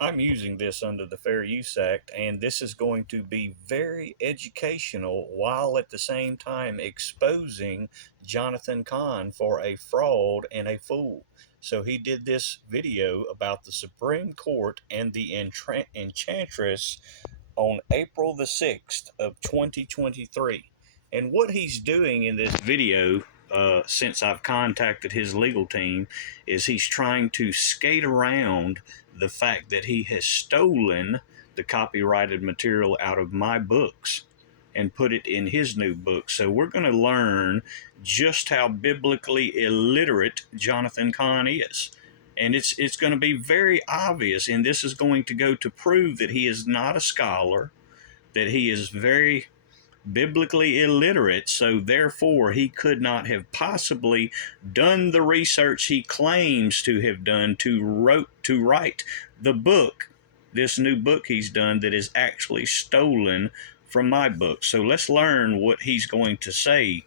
I'm using this under the Fair Use Act, and this is going to be very educational while at the same time exposing Johnathan Cahn for a fraud and a fool. So he did this video about the Supreme Court and the Enchantress on April the 6th of 2023. And what he's doing in this video, since I've contacted his legal team, is he's trying to skate around the fact that he has stolen the copyrighted material out of my books and put it in his new book. So we're going to learn just how biblically illiterate Johnathan Cahn is. And it's going to be very obvious, and this is going to go to prove that he is not a scholar, that he is very biblically illiterate, so therefore he could not have possibly done the research he claims to have done to write the book, this new book he's done that is actually stolen from my book. So let's learn what he's going to say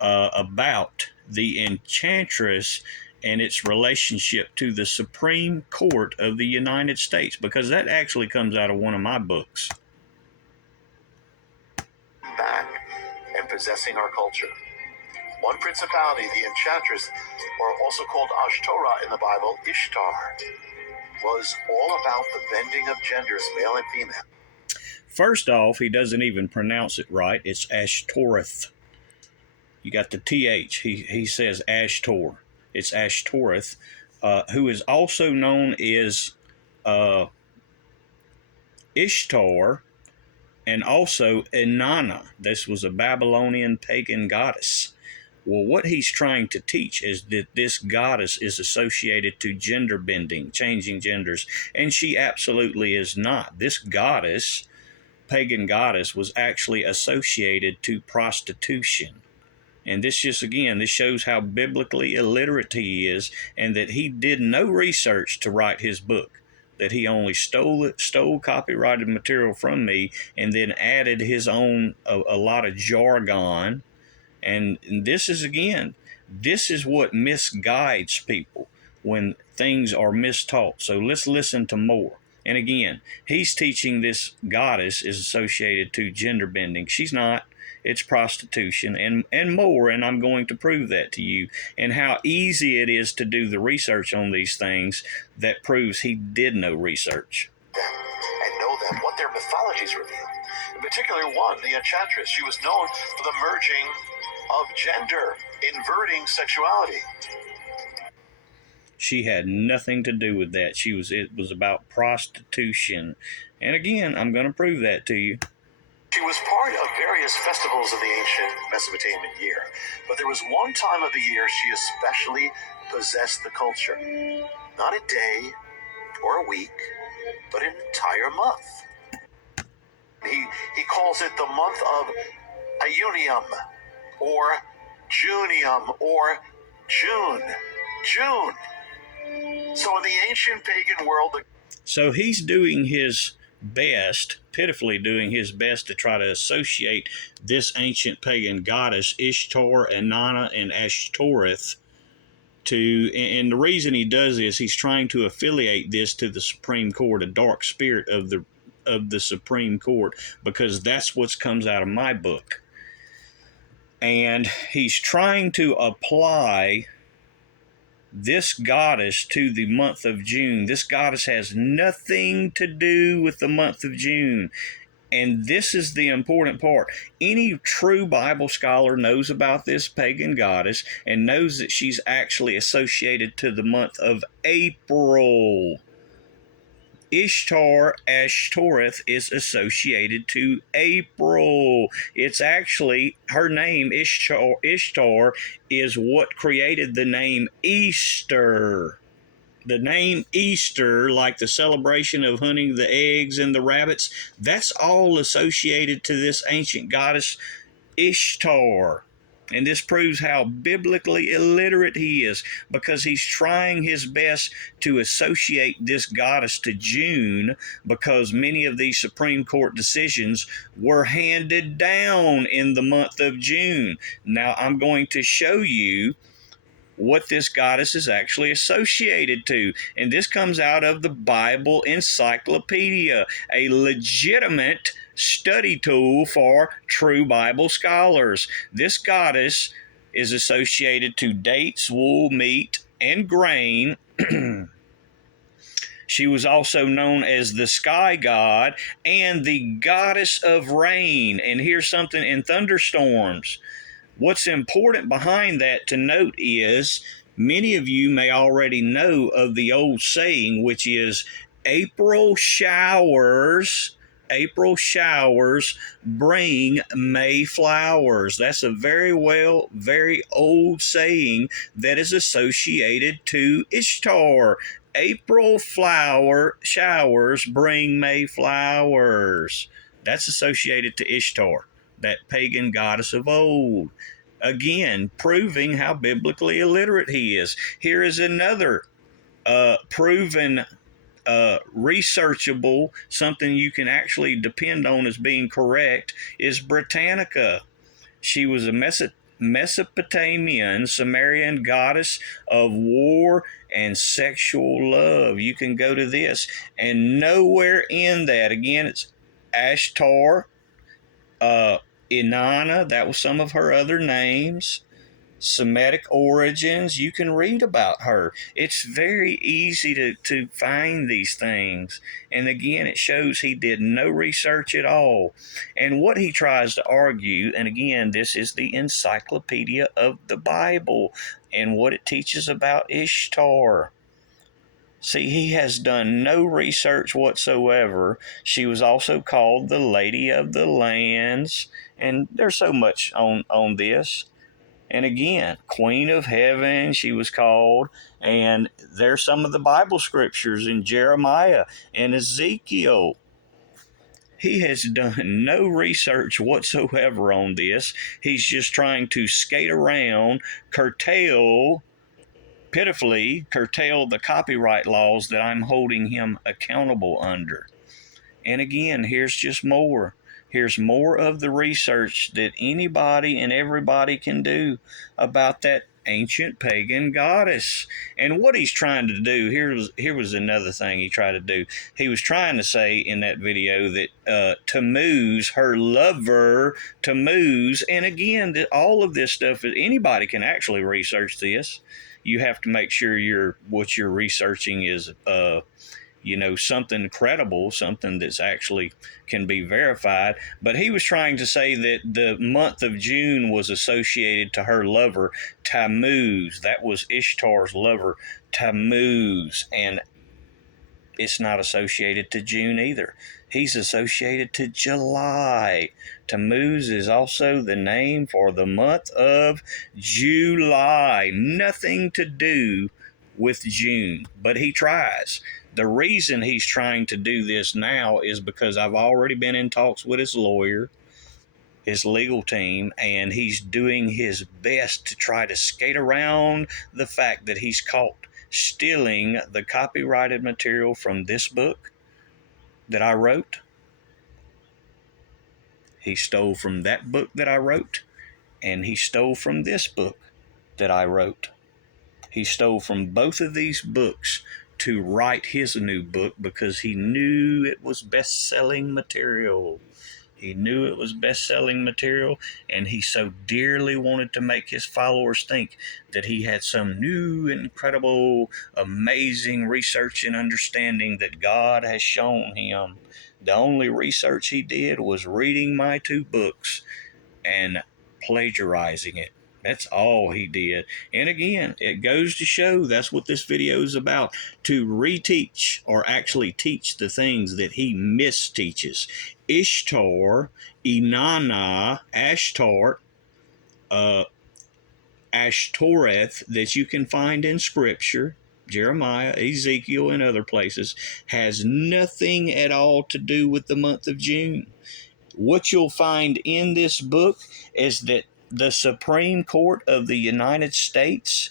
about the Enchantress and its relationship to the Supreme Court of the United States, because that actually comes out of one of my books. Back and possessing our culture. One principality, the Enchantress, or also called Ashtoreth in the Bible, Ishtar, was all about the bending of genders, male and female. First off, he doesn't even pronounce it right. It's Ashtoreth. You got the TH. He says Ashtor. It's Ashtoreth, who is also known as Ishtar, and also Inanna. This was a Babylonian pagan goddess. Well, what he's trying to teach is that this goddess is associated to gender bending, changing genders, and she absolutely is not. This goddess, pagan goddess, was actually associated to prostitution. And this just, again, this shows how biblically illiterate he is, and that he did no research to write his book, that he only stole copyrighted material from me and then added his own, a lot of jargon. And this is, again, this is what misguides people when things are mistaught. So let's listen to more. And again, he's teaching this goddess is associated to gender bending. She's not. It's prostitution and more, and I'm going to prove that to you, and how easy it is to do the research on these things that proves he did no research. And know them, what their mythologies reveal. In particular, one, the Enchantress, she was known for the merging of gender, inverting sexuality. She had nothing to do with that. It was about prostitution. And again, I'm going to prove that to you. She was part of various festivals of the ancient Mesopotamian year, but there was one time of the year she especially possessed the culture. Not a day or a week, but an entire month. He calls it the month of Iunium, or Junium, or June. So in the ancient pagan world... So he's doing his best, pitifully doing his best, to try to associate this ancient pagan goddess, Ishtar, Inanna, and Ashtoreth, and the reason he does this, he's trying to affiliate this to the Supreme Court, a dark spirit of the Supreme Court, because that's what comes out of my book. And he's trying to apply this goddess to the month of June. This goddess has nothing to do with the month of June. And this is the important part. Any true Bible scholar knows about this pagan goddess and knows that she's actually associated to the month of April. Ishtar, Ashtoreth, is associated to April. It's actually, her name, Ishtar, is what created the name Easter. The name Easter, like the celebration of hunting the eggs and the rabbits, that's all associated to this ancient goddess Ishtar. And this proves how biblically illiterate he is, because he's trying his best to associate this goddess to June, because many of these Supreme Court decisions were handed down in the month of June. Now, I'm going to show you what this goddess is actually associated to. And this comes out of the Bible Encyclopedia, a legitimate study tool for true Bible scholars. This goddess is associated to dates, wool, meat, and grain. She was also known as the sky god and the goddess of rain. And here's something: in thunderstorms. What's important behind that to note is many of you may already know of the old saying, which is April showers. April showers bring May flowers. That's a very old saying that is associated to Ishtar. April showers bring May flowers. That's associated to Ishtar, that pagan goddess of old. Again, proving how biblically illiterate he is. Here is another proven, researchable, something you can actually depend on as being correct, is Britannica. She was a Mesopotamian Sumerian goddess of war and sexual love. You can go to this, and nowhere in that, again, it's Ashtar, Inanna, that was some of her other names. Semitic origins, you can read about her. It's very easy to find these things. And again, it shows he did no research at all. And what he tries to argue, and again, this is the encyclopedia of the Bible and what it teaches about Ishtar. See, he has done no research whatsoever. She was also called the Lady of the Lands, and there's so much on this. And again, Queen of Heaven, she was called. And there's some of the Bible scriptures in Jeremiah and Ezekiel. He has done no research whatsoever on this. He's just trying to skate around, pitifully curtail the copyright laws that I'm holding him accountable under. And again, here's just more. Here's more of the research that anybody and everybody can do about that ancient pagan goddess. And what he's trying to do, here was another thing he tried to do. He was trying to say in that video that Tammuz, her lover, Tammuz, and again, that all of this stuff, anybody can actually research this. You have to make sure what you're researching is something credible, something that's actually can be verified. But he was trying to say that the month of June was associated to her lover, Tammuz. That was Ishtar's lover, Tammuz. And it's not associated to June either. He's associated to July. Tammuz is also the name for the month of July. Nothing to do with June, but he tries. The reason he's trying to do this now is because I've already been in talks with his lawyer, his legal team, and he's doing his best to try to skate around the fact that he's caught stealing the copyrighted material from this book that I wrote. He stole from that book that I wrote, and he stole from this book that I wrote. He stole from both of these books to write his new book because he knew it was best-selling material. He knew it was best-selling material, and he so dearly wanted to make his followers think that he had some new, incredible, amazing research and understanding that God has shown him. The only research he did was reading my two books and plagiarizing it. That's all he did. And again, it goes to show that's what this video is about, to reteach or actually teach the things that he misteaches. Ishtar, Inanna, Ashtoreth, that you can find in Scripture, Jeremiah, Ezekiel, and other places, has nothing at all to do with the month of June. What you'll find in this book is that the Supreme Court of the United States,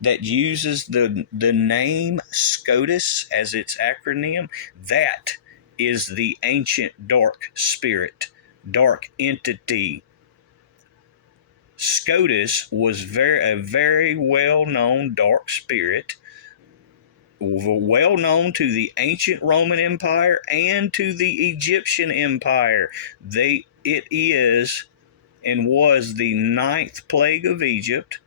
that uses the name SCOTUS as its acronym, that is the ancient dark spirit, dark entity, Scotus was a very well known dark spirit, well known to the ancient Roman Empire and to the Egyptian Empire. It is and was the ninth plague of Egypt,